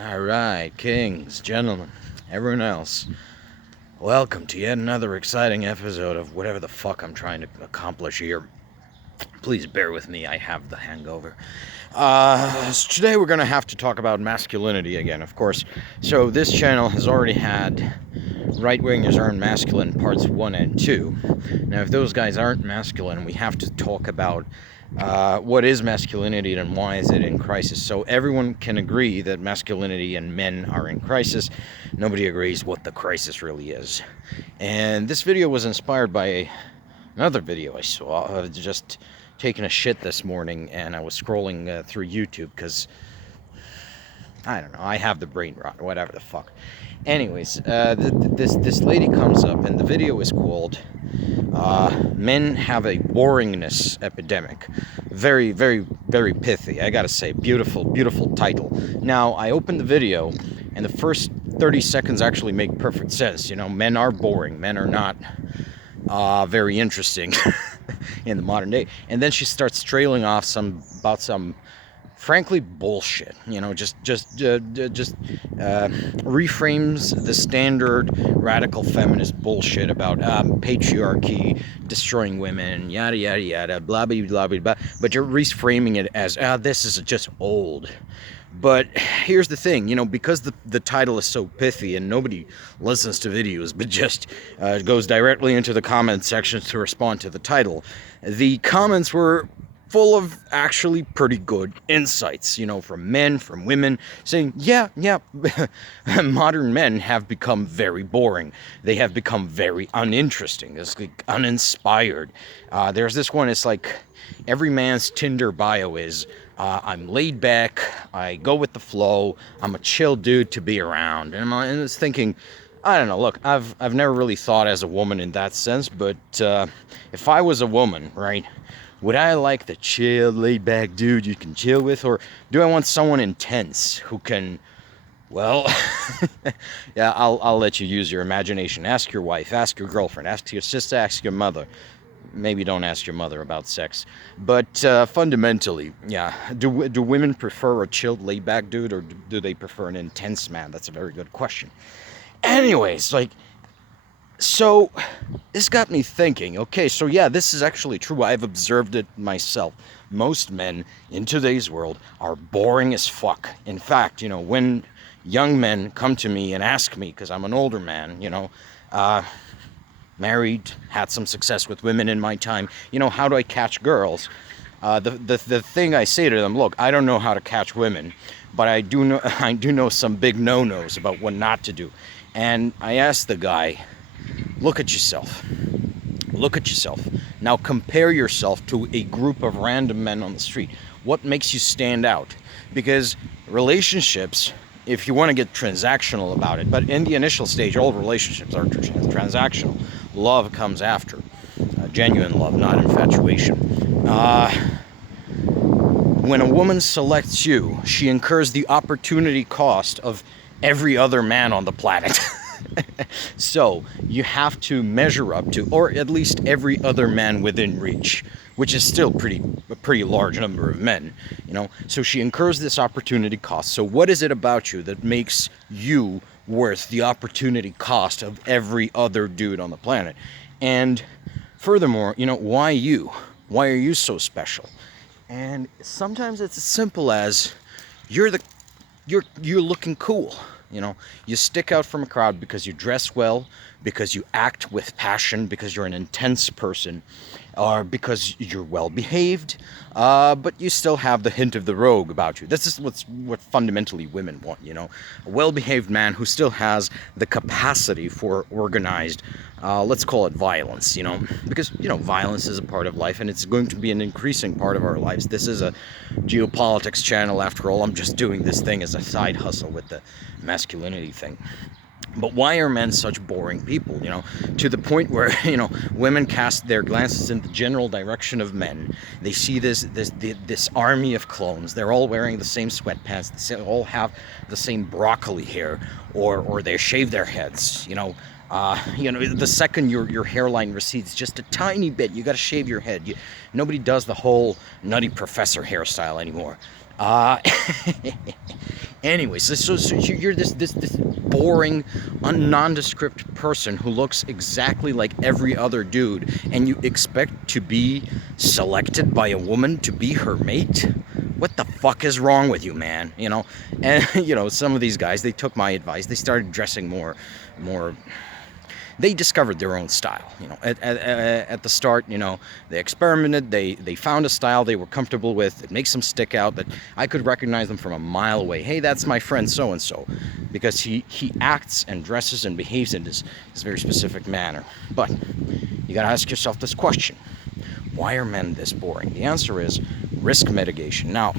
Alright, kings, gentlemen, everyone else, welcome to yet another exciting episode of whatever the fuck I'm trying to accomplish here. Please bear with me, I have the hangover. Today we're going to have to talk about masculinity again, of course. So this channel has already had Right Wingers Aren't Masculine Parts 1 and 2. Now if those guys aren't masculine, we have to talk about what is masculinity and why is it in crisis. So everyone can agree that masculinity and men are in crisis. Nobody agrees what the crisis really is. And this video was inspired by another video I saw of just taking a shit this morning, and I was scrolling through YouTube because I don't know, I have the brain rot, whatever the fuck. Anyways, this lady comes up, and the video is called Men Have a Boringness Epidemic. Very, very, very pithy, I gotta say. Beautiful, beautiful title. Now, I opened the video, and the first 30 seconds actually make perfect sense. You know, men are boring. Men are not very interesting in the modern day. And then she starts trailing off about some frankly bullshit, you know, just reframes the standard radical feminist bullshit about patriarchy destroying women, yada yada yada, blah blah blah blah blah. But you're reframing it as this is just old. But here's the thing, you know, because the title is so pithy and nobody listens to videos but just goes directly into the comment section to respond to the title, the comments were full of actually pretty good insights, you know, from men, from women, saying, yeah, modern men have become very boring. They have become very uninteresting. It's like uninspired. There's this one, it's like, every man's Tinder bio is, I'm laid back, I go with the flow, I'm a chill dude to be around. And I was thinking, I don't know, look, I've never really thought as a woman in that sense, but if I was a woman, right, would I like the chill, laid-back dude you can chill with, or do I want someone intense who can, well, yeah, I'll let you use your imagination. Ask your wife, ask your girlfriend, ask your sister, ask your mother. Maybe don't ask your mother about sex. But fundamentally, yeah, do women prefer a chilled, laid-back dude, or do they prefer an intense man? That's a very good question. Anyways, like, so this got me thinking, okay, so yeah, this is actually true. I've observed it myself. Most men in today's world are boring as fuck. In fact, you know, when young men come to me and ask me, because I'm an older man, you know, married, had some success with women in my time, you know, how do I catch girls? The thing I say to them, look, I don't know how to catch women, but I do know some big no-nos about what not to do. And I asked the guy, look at yourself. Look at yourself. Now compare yourself to a group of random men on the street. What makes you stand out? Because relationships, if you want to get transactional about it, but in the initial stage, all relationships are transactional. Love comes after. Genuine love, not infatuation. When a woman selects you, she incurs the opportunity cost of every other man on the planet. So you have to measure up to, or at least every other man within reach, which is still a pretty large number of men, you know. So she incurs this opportunity cost. So what is it about you that makes you worth the opportunity cost of every other dude on the planet? And furthermore, you know, why you? Why are you so special? And sometimes it's as simple as you're looking cool. You know, you stick out from a crowd because you dress well, because you act with passion, because you're an intense person, or because you're well behaved, but you still have the hint of the rogue about you. This is what fundamentally women want, you know, a well-behaved man who still has the capacity for organized, let's call it violence, you know, because, you know, violence is a part of life, and it's going to be an increasing part of our lives. This is a geopolitics channel, after all. I'm just doing this thing as a side hustle with the masculinity thing. But why are men such boring people, you know, to the point where, you know, women cast their glances in the general direction of men. They see this army of clones. They're all wearing the same sweatpants. They all have the same broccoli hair, or they shave their heads, you know. The second your hairline recedes just a tiny bit, you got to shave your head. Nobody does the whole nutty professor hairstyle anymore. Uh, Anyways, so you're this boring, nondescript person who looks exactly like every other dude, and you expect to be selected by a woman to be her mate? What the fuck is wrong with you, man? You know, and some of these guys, they took my advice. They started dressing more. They discovered their own style. At the start, they experimented. They found a style they were comfortable with. It makes them stick out. That I could recognize them from a mile away. Hey, that's my friend so and so, because he acts and dresses and behaves in this very specific manner. But you got to ask yourself this question: why are men this boring? The answer is risk mitigation. Now,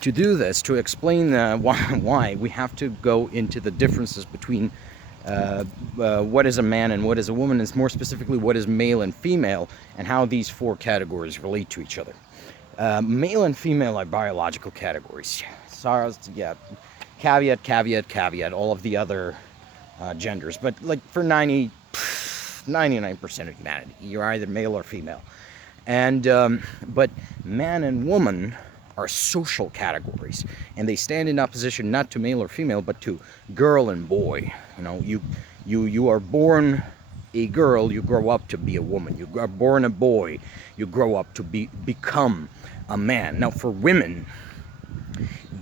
to do this, to explain why, we have to go into the differences between what is a man and what is a woman, and more specifically what is male and female, and how these four categories relate to each other. Male and female are biological categories. So, yeah, caveat, all of the other genders. But like for 99% of humanity, you're either male or female. And but man and woman are social categories, and they stand in opposition not to male or female, but to girl and boy. You are born a girl, you grow up to be a woman. You are born a boy, you grow up to become a man. Now, for women,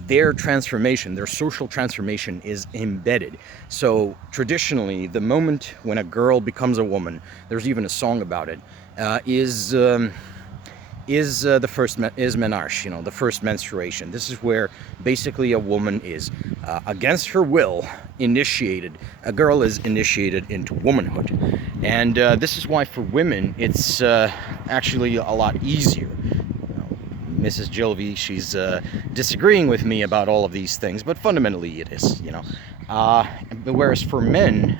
their transformation, their social transformation is embedded. So traditionally, the moment when a girl becomes a woman, there's even a song about it, is menarche, the first menstruation. This is where basically a woman is, against her will, initiated. A girl is initiated into womanhood, and this is why for women it's actually a lot easier. Mrs. Gilvey, she's disagreeing with me about all of these things, but fundamentally it is. Whereas for men,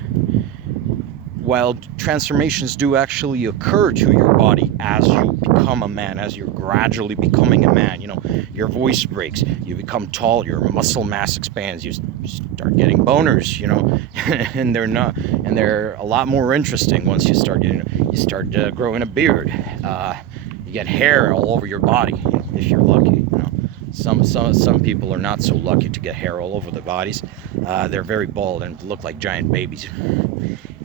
while transformations do actually occur to your body as you become a man, as you're gradually becoming a man, your voice breaks, you become tall, your muscle mass expands, you start getting boners, and they're a lot more interesting once you start growing a beard. You get hair all over your body, if you're lucky. Some people are not so lucky to get hair all over their bodies. They're very bald and look like giant babies.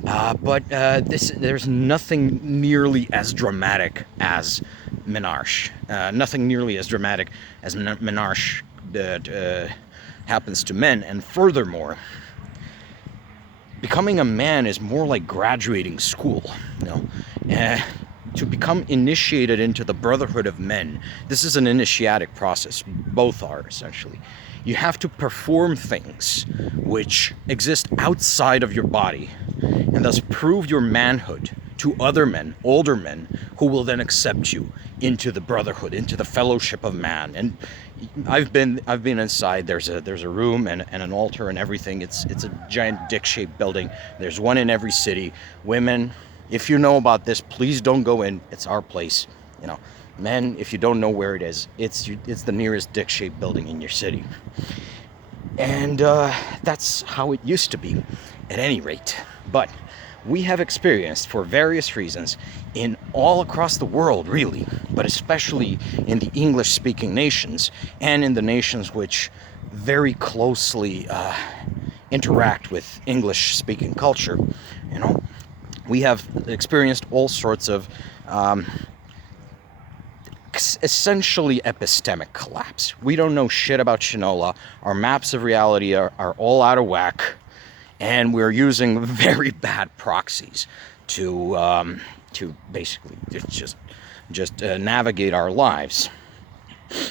But there's nothing nearly as dramatic as menarche. Nothing nearly as dramatic as menarche that happens to men. And furthermore, becoming a man is more like graduating school. To become initiated into the brotherhood of men, this is an initiatic process. Both are, essentially. You have to perform things which exist outside of your body, and thus prove your manhood to other men, older men, who will then accept you into the brotherhood, into the fellowship of man. And I've been inside. There's a room and an altar and everything. It's a giant dick-shaped building. There's one in every city. Women, if you know about this, please don't go in. It's our place. Men, if you don't know where it is, it's the nearest dick-shaped building in your city. And that's how it used to be, at any rate. But we have experienced, for various reasons, in all across the world, really, but especially in the English-speaking nations, and in the nations which very closely interact with English-speaking culture, we have experienced all sorts of essentially epistemic collapse. We don't know shit about Shinola. Our maps of reality are all out of whack, and we're using very bad proxies to basically just navigate our lives.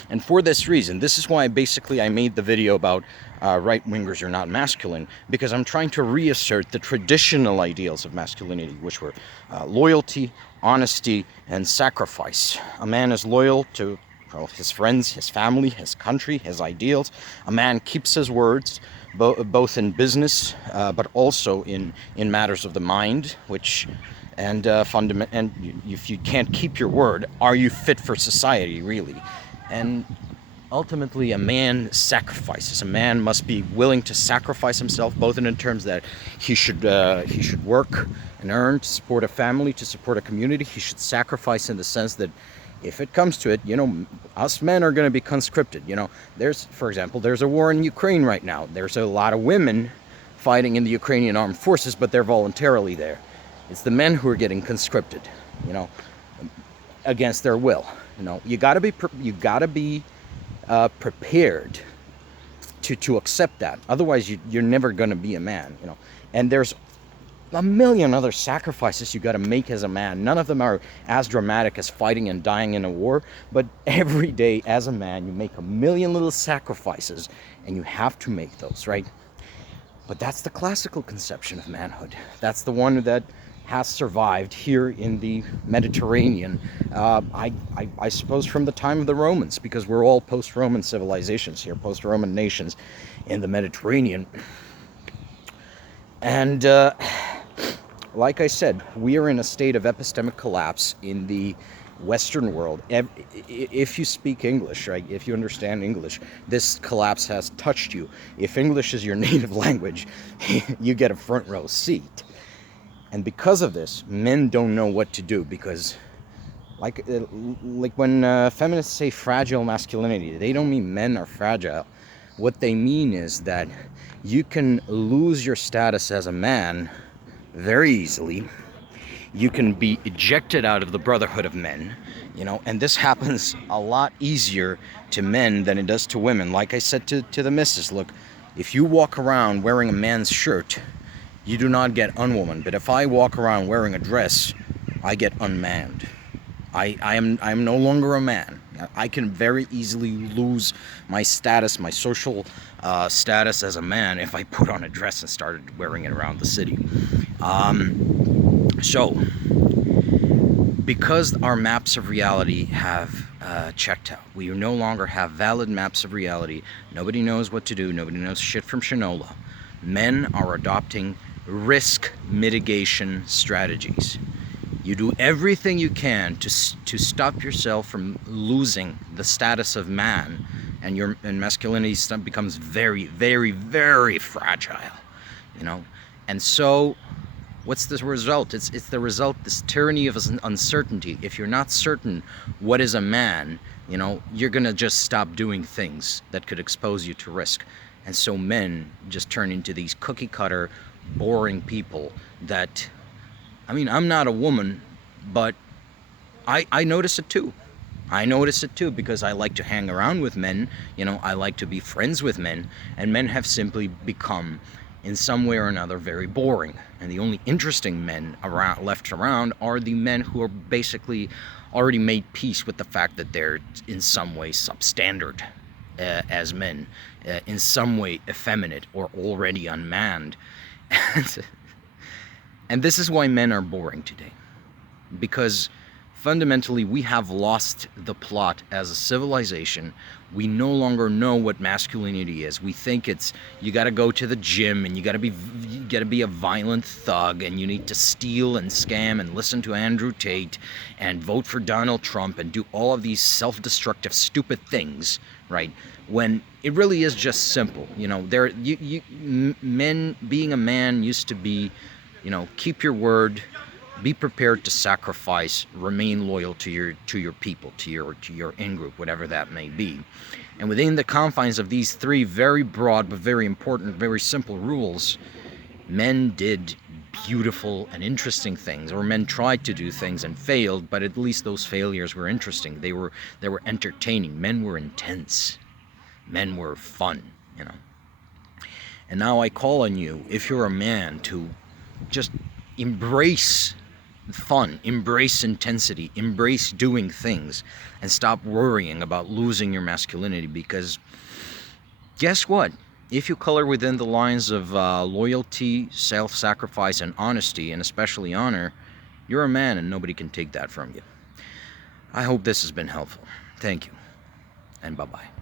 And for this reason, this is why basically I made the video about right-wingers are not masculine, because I'm trying to reassert the traditional ideals of masculinity, which were loyalty, honesty, and sacrifice. A man is loyal to his friends, his family, his country, his ideals. A man keeps his words, both in business, but also in matters of the mind, and if you can't keep your word, are you fit for society, really? And ultimately, a man sacrifices. A man must be willing to sacrifice himself, both in terms that he should work and earn to support a family, to support a community. He should sacrifice in the sense that if it comes to it, us men are going to be conscripted. For example, there's a war in Ukraine right now. There's a lot of women fighting in the Ukrainian armed forces, but they're voluntarily there. It's the men who are getting conscripted, against their will. You got to be prepared to accept that. Otherwise, you're never going to be a man. And there's a million other sacrifices you got to make as a man. None of them are as dramatic as fighting and dying in a war, but every day as a man you make a million little sacrifices, and you have to make those, right? But that's the classical conception of manhood. That's the one that has survived here in the Mediterranean, I suppose from the time of the Romans, because we're all post-Roman civilizations here, post-Roman nations in the Mediterranean. And like I said, we are in a state of epistemic collapse in the Western world. If you speak English, right, if you understand English, this collapse has touched you. If English is your native language, you get a front row seat. And because of this, men don't know what to do, because like when feminists say fragile masculinity, they don't mean men are fragile. What they mean is that you can lose your status as a man very easily. You can be ejected out of the brotherhood of men, and this happens a lot easier to men than it does to women. Like I said to the missus, look, if you walk around wearing a man's shirt, you do not get unwoman. But if I walk around wearing a dress, I get unmanned. I am no longer a man. I can very easily lose my status, my social status as a man, if I put on a dress and started wearing it around the city. So, because our maps of reality have checked out, we no longer have valid maps of reality. Nobody knows what to do. Nobody knows shit from Shinola. Men are adopting risk mitigation strategies. You do everything you can to stop yourself from losing the status of man, and masculinity becomes very, very, very fragile, And so, what's the result? It's the result, this tyranny of uncertainty. If you're not certain what is a man, you're gonna just stop doing things that could expose you to risk. And so men just turn into these cookie cutter, boring people that, I'm not a woman, but I notice it too. I notice it too, because I like to hang around with men, I like to be friends with men, and men have simply become, in some way or another, very boring. And the only interesting men left around are the men who are basically already made peace with the fact that they're in some way substandard as men, in some way effeminate or already unmanned. And this is why men are boring today, because fundamentally we have lost the plot as a civilization. We no longer know what masculinity is. We think it's, you got to go to the gym, and you got to be a violent thug, and you need to steal and scam and listen to Andrew Tate and vote for Donald Trump and do all of these self-destructive stupid things, right? When it really is just simple. Men, being a man used to be, keep your word, be prepared to sacrifice, remain loyal to your people, to your in-group, whatever that may be. And within the confines of these three very broad but very important, very simple rules, men did beautiful and interesting things, or men tried to do things and failed, but at least those failures were interesting. They were entertaining. Men were intense. Men were fun, And now I call on you, if you're a man, to just embrace fun, embrace intensity, embrace doing things, and stop worrying about losing your masculinity, because guess what? If you color within the lines of loyalty, self-sacrifice, and honesty, and especially honor, you're a man, and nobody can take that from you. I hope this has been helpful. Thank you, and bye-bye.